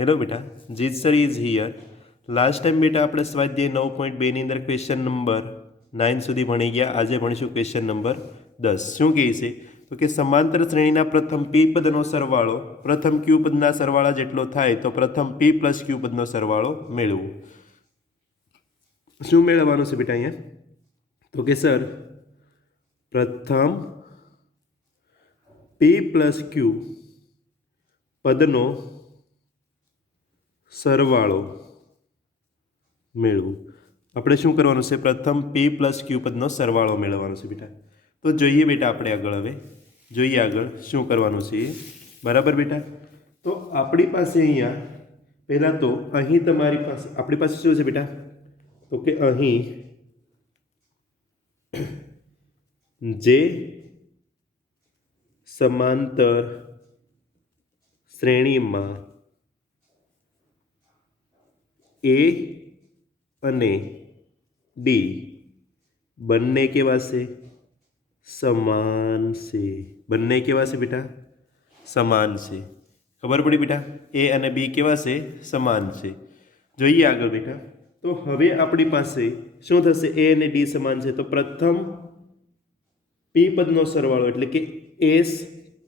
Hello બેટા, જીત sir is here. Last time બેટા આપણે સ્વાધ્યાય 9.2 ની અંદર ક્વેશ્ચન નંબર 9 સુધી ભણી ગયા. આજે ભણીશું ક્વેશ્ચન નંબર 10. શું કહે છે? તો કે સમાંતર શ્રેણીના પ્રથમ પી પદનો સરવાળો પ્રથમ ક્યુ પદના સરવાળા જેટલો થાય તો પ્રથમ પી પ્લસ ક્યુ પદનો સરવાળો મેળવો. શું મેળવવાનું છે બેટા અહીંયા? તો કે સર પ્રથમ પી પ્લસ ક્યુ પદનો સરવાળો મેળવું. આપણે શું કરવાનું છે? પ્રથમ પી પ્લસ ક્યુ પદનો સરવાળો મેળવવાનો છે બેટા. તો જોઈએ બેટા આપણે આગળ, હવે જોઈએ આગળ શું કરવાનું છે. બરાબર બેટા? તો આપણી પાસે અહીંયા પહેલાં તો અહીં તમારી પાસે આપણી પાસે શું છે બેટા? તો કે અહીં જે સમાંતર શ્રેણીમાં એ અને ડી બંને કેવા છે? સમાન છે. બંને કેવા છે બેટા? સમાન છે. ખબર પડી બેટા? એ અને બી કેવા છે? સમાન છે. જોઈએ આગળ બેટા. તો હવે આપણી પાસે શું થશે? એ અને ડી સમાન છે તો પ્રથમ પી પદનો સરવાળો એટલે કે એસ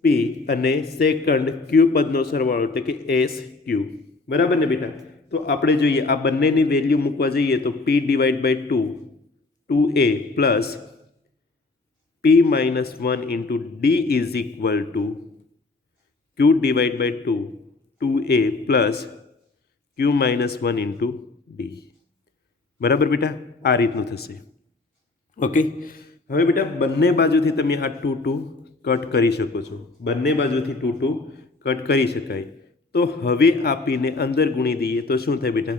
પી અને સેકન્ડ ક્યુ પદનો સરવાળો એટલે કે એસ ક્યુ. બરાબર ને બેટા? તો આપણે જોઈએ આ બંનેની વેલ્યુ મૂકવા જઈએ તો P divide by 2 2a plus p minus 1 into D is equal to Q divide by 2 2a plus Q minus 1 into D. બરાબર બેટા? આ રીતનું થશે. ઓકે. હવે બેટા બંને બાજુથી તમે આ 2 2 કટ કરી શકો છો. બંને બાજુથી 2 2 કટ કરી શકાય. તો હવે આપીને અંદર ગુણી દઈએ તો શું થાય બેટા?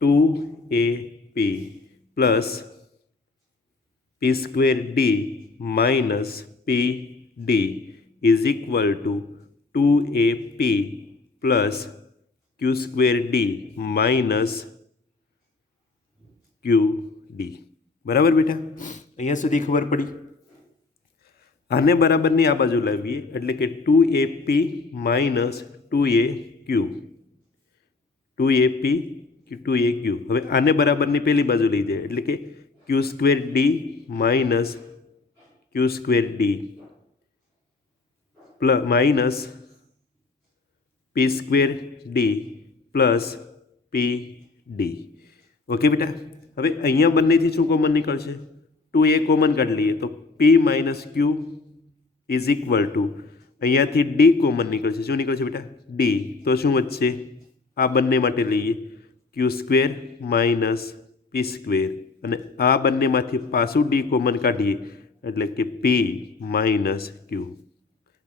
2ab plus P square D minus P D is equal two 2ab plus Q square D minus Q D. બરાબર બેટા? અહીંયા સુધી ખબર પડી? આને બરાબરની આ બાજુ લાવીએ એટલે કે 2ap minus 2aq 2ap 2aq. હવે આને બરાબરની પેલી બાજુ લઈ જાય એટલે કે Q square D minus Q square D plus minus P square D plus P D. Okay બેટા? હવે અહીંયા બંનેથી શું કોમન નીકળશે? 2a કોમન કાઢી લઈએ તો p minus Q is equal two અહીંયાથી ડી કોમન નીકળશે. શું નીકળશે બેટા? ડી. તો શું વધશે? આ બંને માટે લઈએ Q square minus P square અને આ બંનેમાંથી પાછું ડી કોમન કાઢીએ એટલે કે પી માઇનસ ક્યુ.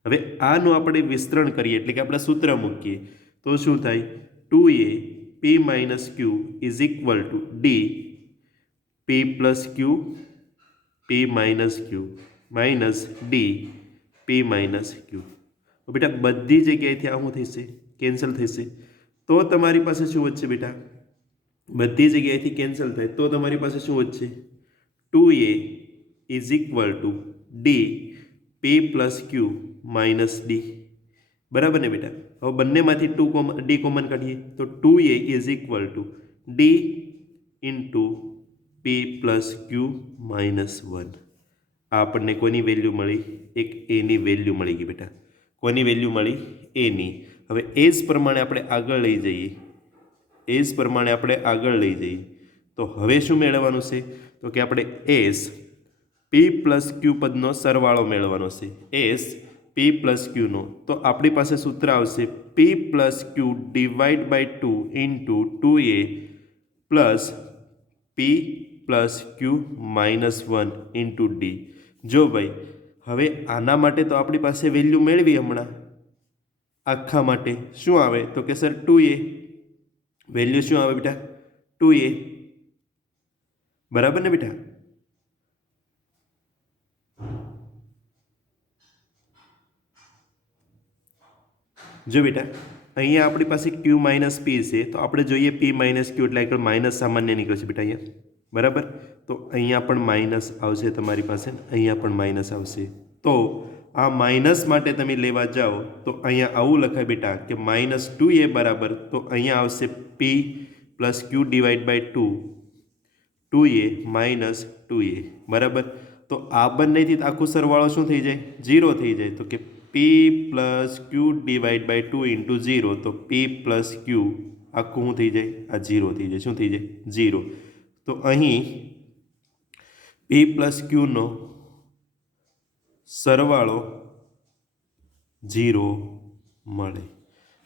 હવે આનું આપણે વિસ્તરણ કરીએ એટલે કે આપણે સૂત્ર મૂકીએ તો શું થાય? 2a p minus Q is equal to D P plus Q P minus Q minus D P minus Q. બેટા બધી જગ્યાએથી આ શું થશે? કેન્સલ થશે. તો તમારી પાસે શું વધશે બેટા? બધી જગ્યાએથી કેન્સલ થાય તો તમારી પાસે શું વધશે? 2a is equal to D P plus Q minus D. બરાબર ને બેટા? હવે બંનેમાંથી ડી કોમન કાઢીએ તો 2a is equal to D into P plus Q minus 1. આ આપણને કોની વેલ્યુ મળી? એક એની વેલ્યુ મળી ગઈ બેટા. કોની વેલ્યુ મળી? એની. હવે એ જ પ્રમાણે આપણે આગળ લઈ જઈએ તો હવે શું મેળવવાનું છે? તો કે આપણે એસ પી પ્લસ ક્યુ પદનો સરવાળો મેળવવાનો છે. એસ પી પ્લસ ક્યુનો. તો આપણી પાસે સૂત્ર આવશે P plus Q divide by 2 into 2a plus P plus Q minus 1 into D. જો ભાઈ હવે આના માટે તો આપણી પાસે વેલ્યુ મેળવી હમણાં આખા માટે શું આવે? તો કે સર 2a. વેલ્યુ શું આવે બેટા? 2a. બરાબર ને બેટા? જો બેટા અહીંયા આપણી પાસે ક્યુ માઇનસ પી છે તો આપણે જોઈએ પી માઇનસ ક્યુ એટલે આગળ માઇનસ સામાન્ય નીકળશે બેટા અહીંયા. બરાબર? તો અહીંયા પણ માઇનસ આવશે તમારી પાસે, અહીંયા પણ માઇનસ આવશે. તો आ माइनस माटे तमे लेवा जाओ तो अहींया आवुं लखाय बेटा कि -2a बराबर तो अहींया आवशे p + q / 2 2a - 2a बराबर। तो आ बंनेथी आखो सरवाळो शुं थई जाय 0 थई जाय तो कि p + q / 2 * 0 तो p + q आखुं शुं थई जाय आ 0 थई जाय शुं थई जाय 0। तो अहीं p + q नो सरवाळो 0 मळे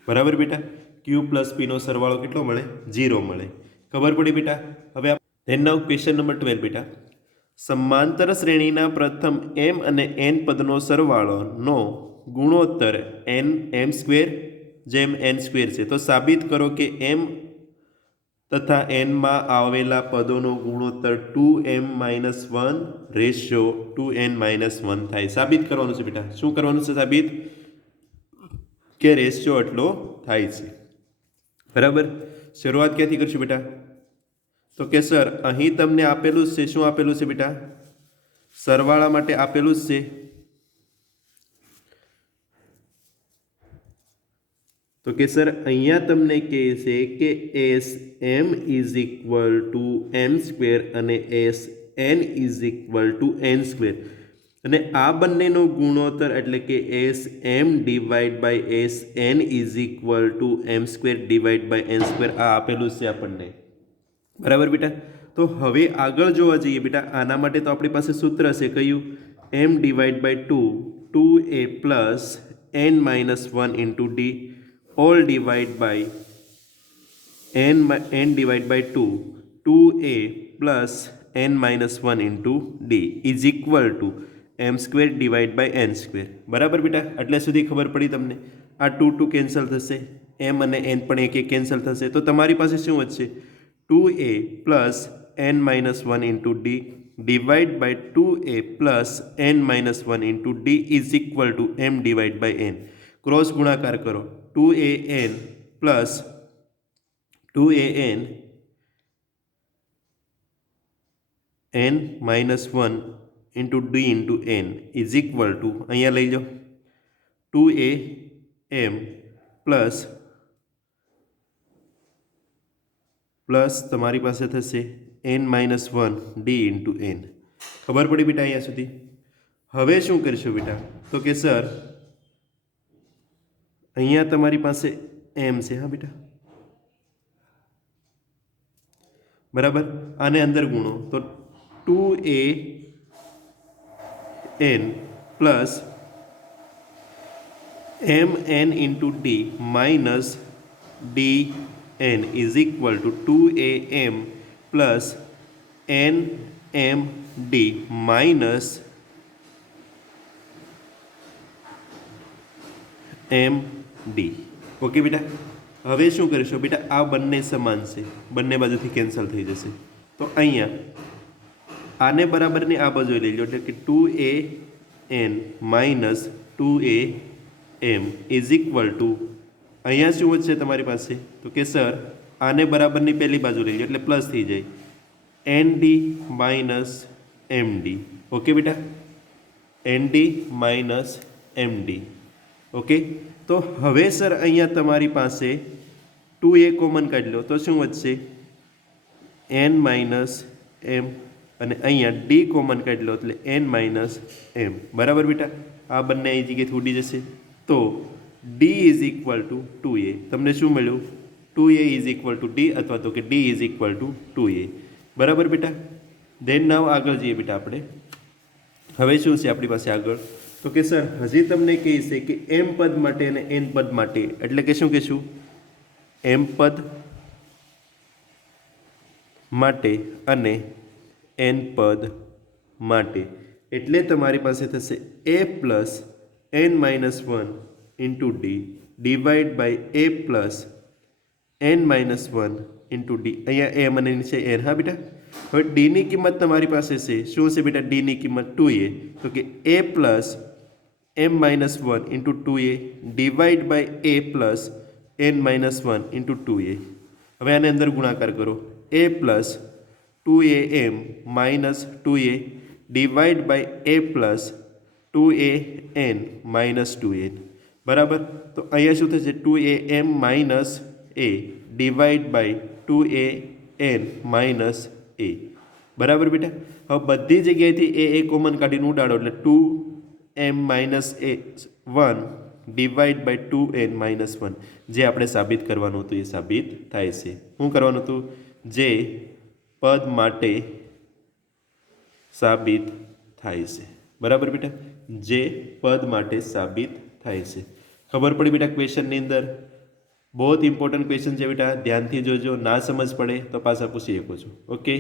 बराबर बेटा। q + p नो सरवाळो केटलो मळे 0 मळे। खबर पड़ी बेटा। हवे देन नाउ क्वेश्चन नंबर 12 बेटा। समांतर श्रेणीना प्रथम m અને n પદનો સરવાળોનો ગુણોત્તર m² જેમ n² છે તો સાબિત કરો કે m તથા n માં આવેલા પદોનો ગુણોત્તર 2m-1 રેશિયો 2n-1 થાય। સાબિત કરવાનું છે બેટા। શું કરવાનું છે સાબિત કે રેશિયો આટલો થાય છે બરાબર। શરૂઆત ક્યાંથી કરશું બેટા તો કે સર અહીં તમને આપેલું જ છે શું આપેલું છે બેટા સરવાળા માટે આપેલું જ છે तो कि सर अहींया तमने कहे छे कि Sm = m² અને Sn = n² અને આ બંનેનો ગુણોત્તર એટલે કે Sm / Sn = m² / n² આ આપેલું છે આપણને बराबर बेटा। तो हवे आगळ जोवा जईए बेटा आना माटे तो आपणी पासे सूत्र छे कयुं m / 2 2a + n-1 * d all divide by n / 2 2a + n-1 * d is equal to m² / n²। बराबर बेटा એટલે સુધી ખબર પડી તમને। આ 2 2 કેન્સલ થશે m અને n પણ એક એક કેન્સલ થશે તો તમારી પાસે શું વધશે 2a + n-1 * d divide by 2a + n-1 * d is equal to m / n। Cross गुणाकार करो 2an + 2an n-1 * d * n is equal to અહીંયા લઈ જાઓ 2am प्लस તમારી પાસે થશે n-1 d * n। ખબર પડી બેટા અહીંયા સુધી। હવે શું કરશો બેટા તો કે સર અહીંયા તમારી પાસે m છે હા બેટા બરાબર આને અંદર ગુણો તો 2an plus mn * d minus dn is equal to 2am plus nmd minus md। Okay बेटा हवे शुं करीशुं बेटा आ बंने समान छे बंने बाजुथी केन्सल थई जशे तो अहींया आने बराबरनी आ बाजुए लई लो એટલે કે 2an minus 2am is equal to अहींया शुं वच्चे तमारी पासे तो कि सर आने बराबरनी पहली बाजू लई लो એટલે प्लस थई जाय nd minus md। ओके बेटा nd minus md। ओके तो हवे सर अहींया तमारी पासे 2a कॉमन काढी लो तो शुं वच्चे n minus m અને અહીંયા d कॉमन काढी लो એટલે n minus m बराबर बेटा आ બંને અહીં જગ્યાએથી ઉડી જશે તો d is equal to 2a તમને શું મળ્યું 2a is equal to d અથવા તો કે d is equal to 2a બરાબર બેટા। દેન નાવ આગળ જઈએ બેટા આપણે હવે શું છે આપણી પાસે આગળ તો કે સર હજી તમને કહે છે કે m પદ માટે અને n પદ માટે એટલે કે શું કહેશું m પદ માટે અને n પદ માટે એટલે તમારી પાસે થશે a plus n-1 into d divide by a plus n-1 into d અહીંયા a અને નીચે n હા બેટા। હવે d ની કિંમત તમારી પાસે છે શું છે બેટા d ની કિંમત 2a તો કે a plus m-1 into 2a divide by a plus n-1 into 2a। હવે આને અંદર ગુણાકાર કરો a plus 2am minus 2a divide by a plus 2an minus 2n બરાબર. તો અહીંયા શું થશે 2am minus a divide by 2an minus a બરાબર બેટા. હવે બધી જગ્યાએથી એ કોમન કાઢીને ઉડાડો એટલે 2m minus a 1 divide by 2n minus 1 જે આપણે સાબિત કરવાનું હતું એ સાબિત થાય છે. શું કરવાનું હતું? જે પદ માટે સાબિત થાય છે બરાબર બેટા, જે પદ માટે સાબિત થાય છે. ખબર પડી બેટા ક્વેશ્ચનની અંદર? બહુ ઇમ્પોર્ટન્ટ ક્વેશ્ચન છે બેટા, ધ્યાનથી જોજો. ના સમજ પડે તો પાછા પૂછી શકો છો. ઓકે.